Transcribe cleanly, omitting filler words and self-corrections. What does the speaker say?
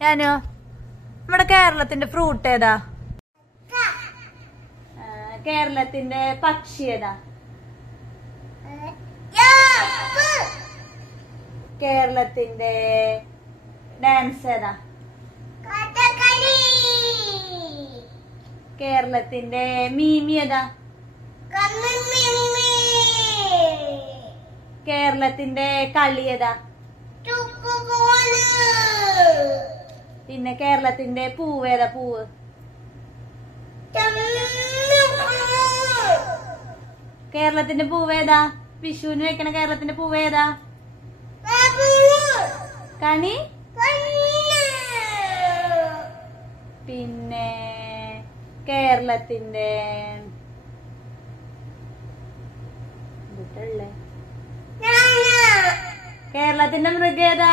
ഞാനോ നമ്മുടെ കേരളത്തിന്റെ ഫ്രൂട്ട് ഏതാ? കേരളത്തിന്റെ പക്ഷി ഏതാ? കേരളത്തിന്റെ ഡാൻസ് ഏതാ? കേരളത്തിന്റെ മീമി ഏതാ? കേരളത്തിന്റെ കളി ഏതാ? പിന്നെ കേരളത്തിന്റെ പൂവ് ഏതാ? പൂവ് കേരളത്തിന്റെ പൂവ് ഏതാ? വിഷുവിന് വെക്കണ കേരളത്തിന്റെ പൂവ് ഏതാ? കണി. പിന്നെ കേരളത്തിന്റെ കേരളത്തിന്റെ മൃഗം ഏതാ?